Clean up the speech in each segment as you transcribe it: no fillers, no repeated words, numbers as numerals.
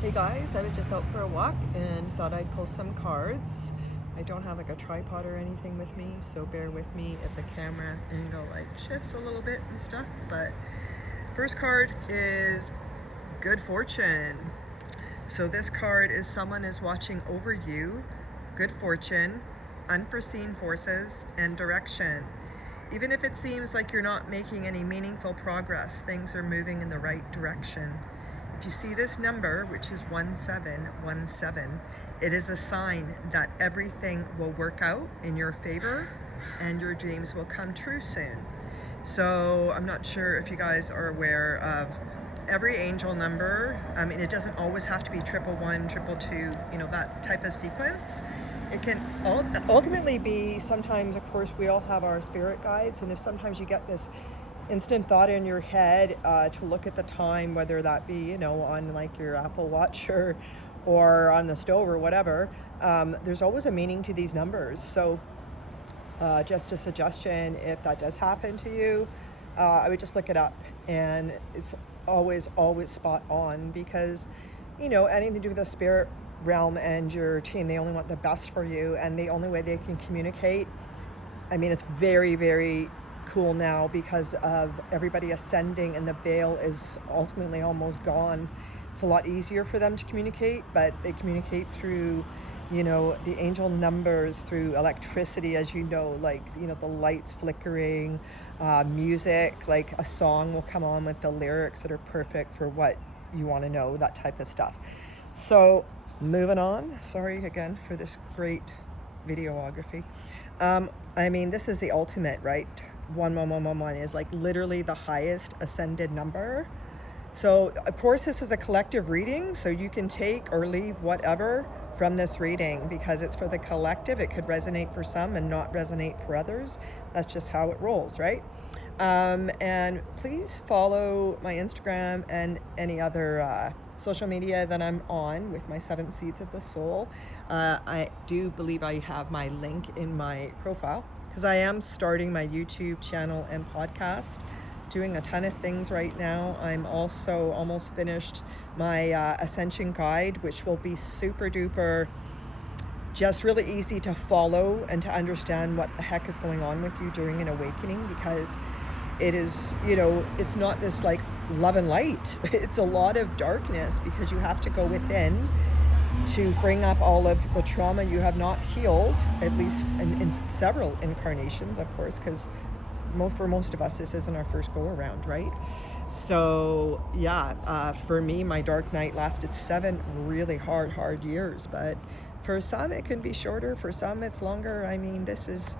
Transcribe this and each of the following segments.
Hey guys, I was just out for a walk and thought I'd pull some cards. I don't have like a tripod or anything with me, so bear with me if the camera angle like shifts a little bit and stuff. But first card is good fortune. So this card is someone is watching over you, good fortune, unforeseen forces, and direction. Even if it seems like you're not making any meaningful progress, things are moving in the right direction. If you see this number, which is 1717, it is a sign that everything will work out in your favor and your dreams will come true soon. So I'm not sure if you guys are aware of every angel number. I mean, it doesn't always have to be 111, 222, that type of sequence. It can ultimately be, sometimes, of course, we all have our spirit guides, and if sometimes you get this instant thought in your head to look at the time, whether that be, on like your Apple Watch or on the stove or whatever, there's always a meaning to these numbers. So just a suggestion, if that does happen to you, I would just look it up, and it's always spot on, because anything to do with the spirit realm and your team, they only want the best for you, and the only way they can communicate, I mean, it's very, very cool now because of everybody ascending and the veil is ultimately almost gone. It's a lot easier for them to communicate, but they communicate through the angel numbers, through electricity, as like the lights flickering, music, like a song will come on with the lyrics that are perfect for what you want to know, that type of stuff. So moving on, sorry again for this great videography. I mean, this is the ultimate, right? 1111 is like literally the highest ascended number. So of course this is a collective reading, so you can take or leave whatever from this reading because it's for the collective. It could resonate for some and not resonate for others. That's just how it rolls, right? And please follow my Instagram and any other social media that I'm on with my 7 Seeds of the Soul. I do believe I have my link in my profile, because I am starting my YouTube channel and podcast, doing a ton of things right now. I'm also almost finished my Ascension Guide, which will be super duper, just really easy to follow and to understand what the heck is going on with you during an awakening, because it is, it's not this like love and light. It's a lot of darkness, because you have to go within to bring up all of the trauma you have not healed, at least in several incarnations, of course, because for most of us, this isn't our first go around, right? So yeah, for me, my dark night lasted 7 really hard years, but for some it can be shorter, for some it's longer. I mean, this is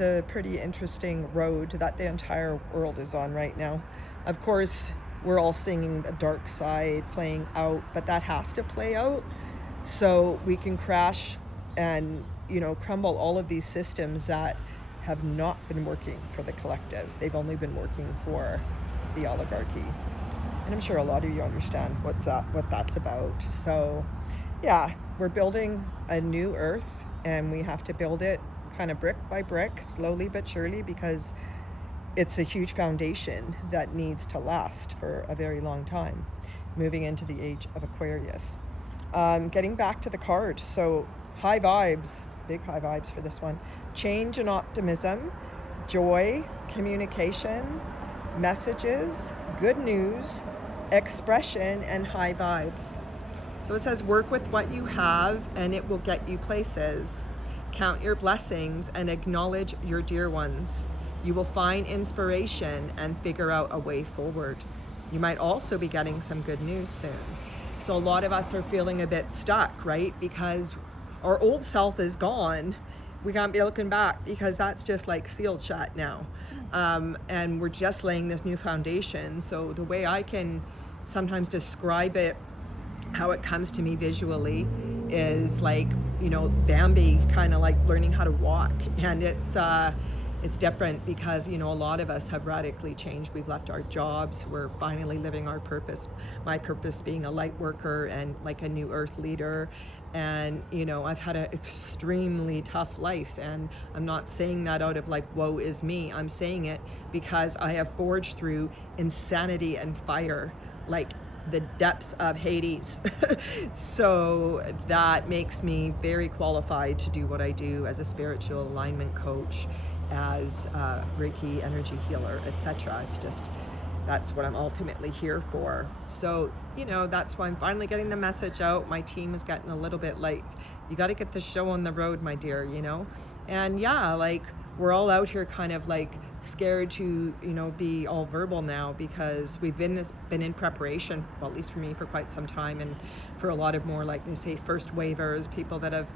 a pretty interesting road that the entire world is on right now. Of course, we're all singing the dark side playing out, but that has to play out so we can crash and crumble all of these systems that have not been working for the collective. They've only been working for the oligarchy, and I'm sure a lot of you understand what that's about. So yeah, we're building a new earth, and we have to build it kind of brick by brick, slowly but surely, because it's a huge foundation that needs to last for a very long time, moving into the age of Aquarius. Getting back to the card, so high vibes, big high vibes for this one. Change and optimism, joy, communication, messages, good news, expression, and high vibes. So it says, work with what you have and it will get you places. Count your blessings and acknowledge your dear ones. You will find inspiration and figure out a way forward. You might also be getting some good news soon. So a lot of us are feeling a bit stuck, right? Because our old self is gone. We can't be looking back, because that's just like sealed shut now. And we're just laying this new foundation. So the way I can sometimes describe it, how it comes to me visually, is like, Bambi kind of like learning how to walk. And it's different because, a lot of us have radically changed. We've left our jobs. We're finally living our purpose. My purpose being a light worker and like a new earth leader. And, I've had an extremely tough life. And I'm not saying that out of like, woe is me. I'm saying it because I have forged through insanity and fire, like the depths of Hades. So that makes me very qualified to do what I do as a spiritual alignment coach, as a Reiki energy healer, etc. It's just, that's what I'm ultimately here for. So, that's why I'm finally getting the message out. My team is getting a little bit like, you got to get the show on the road, my dear, And yeah, like, we're all out here kind of like scared to, be all verbal now, because we've been in preparation, well, at least for me, for quite some time, and for a lot of more, like they say, first wavers, people that have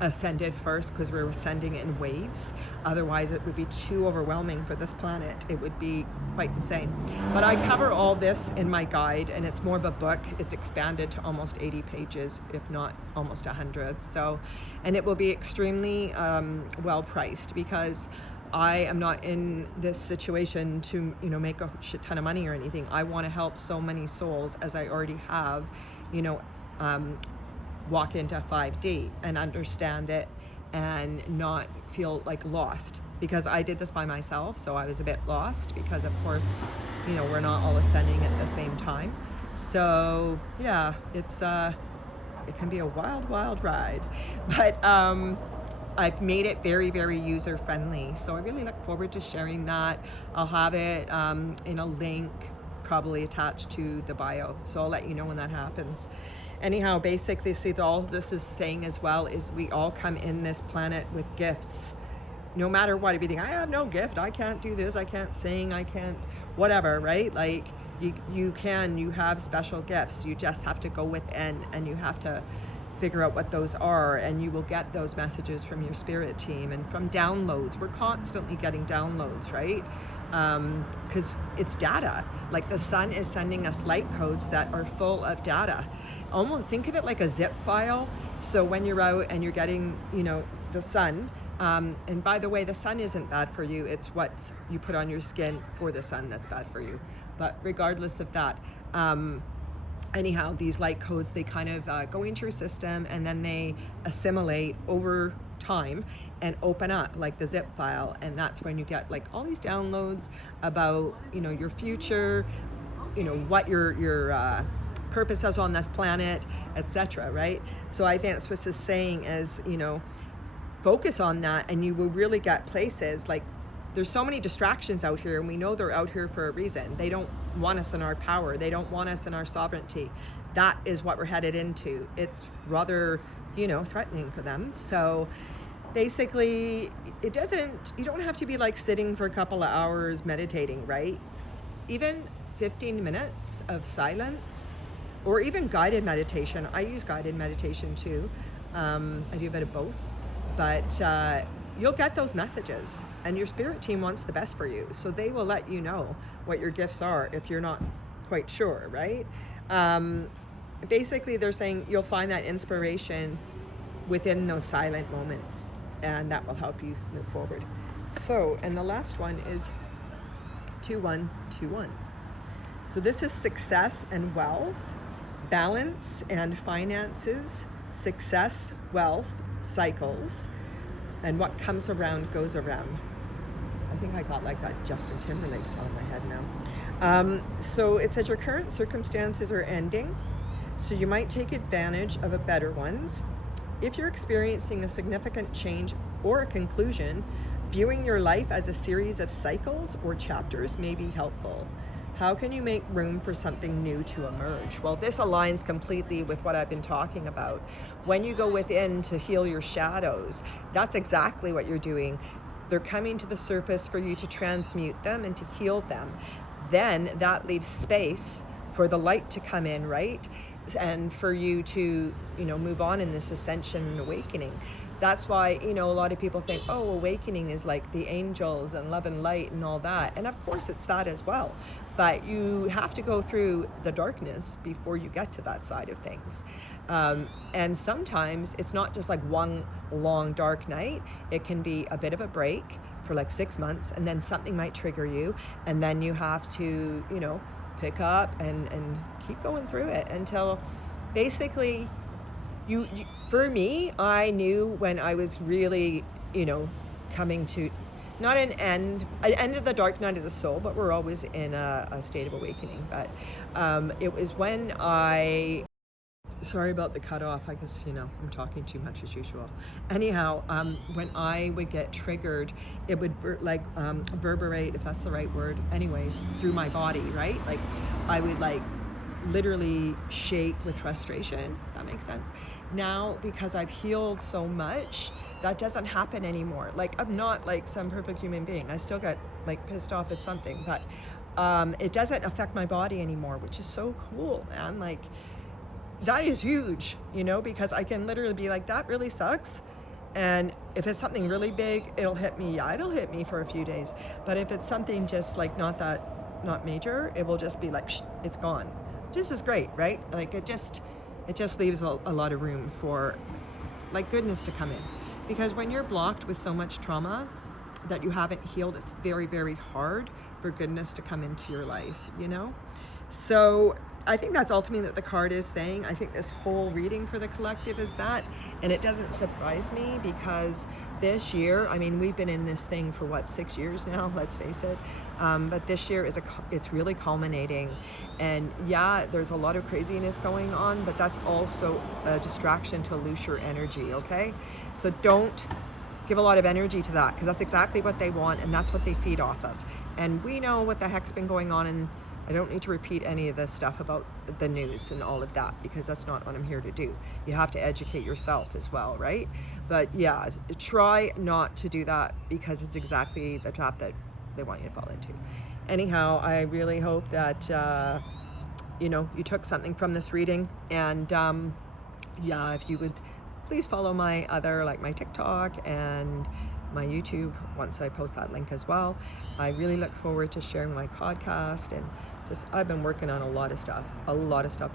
ascended first, because we're ascending in waves. Otherwise it would be too overwhelming for this planet. It would be quite insane. But I cover all this in my guide, and it's more of a book. It's expanded to almost 80 pages, if not almost 100. So, and it will be extremely well priced, because I am not in this situation to, make a shit ton of money or anything. I want to help so many souls, as I already have, walk into 5D and understand it and not feel like lost, because I did this by myself. So I was a bit lost, because of course, we're not all ascending at the same time. So yeah, it can be a wild, wild ride, but I've made it very, very user friendly. So I really look forward to sharing that. I'll have it in a link probably attached to the bio. So I'll let you know when that happens. Anyhow, basically, see, all this is saying as well is we all come in this planet with gifts. No matter what, if you think, I have no gift, I can't do this, I can't sing, I can't, whatever, right? Like, you have special gifts. You just have to go within, and you have to figure out what those are, and you will get those messages from your spirit team and from downloads. We're constantly getting downloads, right? Because it's data. Like, the sun is sending us light codes that are full of data. Almost think of it like a zip file. So when you're out and you're getting, the sun, and by the way, the sun isn't bad for you. It's what you put on your skin for the sun that's bad for you. But regardless of that, anyhow, these light codes, they kind of go into your system, and then they assimilate over time and open up like the zip file. And that's when you get like all these downloads about, your future, what your purpose is on this planet, etc. Right? So I think that's what this is saying is, focus on that, and you will really get places. Like, there's so many distractions out here, and we know they're out here for a reason. They don't want us in our power. They don't want us in our sovereignty. That is what we're headed into. It's rather, threatening for them. So basically, you don't have to be like sitting for a couple of hours meditating, right? Even 15 minutes of silence, or even guided meditation. I use guided meditation too. I do a bit of both, but you'll get those messages, and your spirit team wants the best for you. So they will let you know what your gifts are if you're not quite sure, right? Basically, they're saying you'll find that inspiration within those silent moments, and that will help you move forward. So, and the last one is 2121. So this is success and wealth, balance and finances, success, wealth, cycles, and what comes around goes around. I think I got like that Justin Timberlake song in my head now. So it says your current circumstances are ending, so you might take advantage of a better ones. If you're experiencing a significant change or a conclusion, viewing your life as a series of cycles or chapters may be helpful. How can you make room for something new to emerge? Well, this aligns completely with what I've been talking about. When you go within to heal your shadows, that's exactly what you're doing. They're coming to the surface for you to transmute them and to heal them. Then that leaves space for the light to come in, right? And for you to, move on in this ascension and awakening. That's why, a lot of people think, oh, awakening is like the angels and love and light and all that. And of course it's that as well. But you have to go through the darkness before you get to that side of things. And sometimes it's not just like one long dark night. It can be a bit of a break for like 6 months, and then something might trigger you. And then you have to, pick up and keep going through it until basically for me, I knew when I was really, coming to not an end of the dark night of the soul, but we're always in a state of awakening. But it was when sorry about the cutoff. I guess, I'm talking too much as usual. Anyhow, when I would get triggered, it would reverberate, if that's the right word, anyways, through my body, right? Like I would literally shake with frustration. If that makes sense. Now, because I've healed so much, that doesn't happen anymore. Like, I'm not like some perfect human being. I still get pissed off at something, but it doesn't affect my body anymore, which is so cool, man. Like, that is huge, because I can literally be like, that really sucks. And if it's something really big, it'll hit me. Yeah, it'll hit me for a few days. But if it's something just not major, it will just be like, it's gone. Just is great, right? Like it just leaves a lot of room for goodness to come in. Because when you're blocked with so much trauma that you haven't healed, it's very, very hard for goodness to come into your life, So I think that's ultimately what the card is saying. I think this whole reading for the collective is that, and it doesn't surprise me because this year, I mean, we've been in this thing for 6 years now, let's face it. But this year it's really culminating, and yeah, there's a lot of craziness going on, but that's also a distraction to loose your energy, okay? So don't give a lot of energy to that, because that's exactly what they want, and that's what they feed off of. And we know what the heck's been going on, and I don't need to repeat any of this stuff about the news and all of that, because that's not what I'm here to do. You have to educate yourself as well, right? But yeah, try not to do that, because it's exactly the trap that they want you to fall into. Anyhow, I really hope that you took something from this reading, and if you would please follow my other, my TikTok and my YouTube once I post that link as well. I really look forward to sharing my podcast, and I've been working on a lot of stuff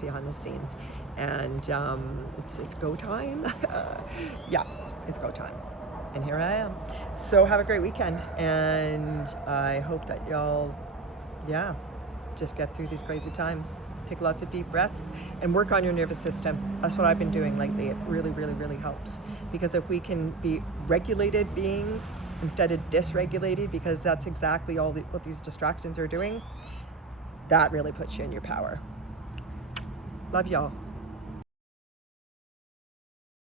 behind the scenes, and it's go time. Yeah, it's go time. And here I am. So have a great weekend, and I hope that y'all, just get through these crazy times. Take lots of deep breaths and work on your nervous system. That's what I've been doing lately. It really, really, really helps. Because if we can be regulated beings instead of dysregulated, because that's exactly what these distractions are doing, that really puts you in your power. Love y'all.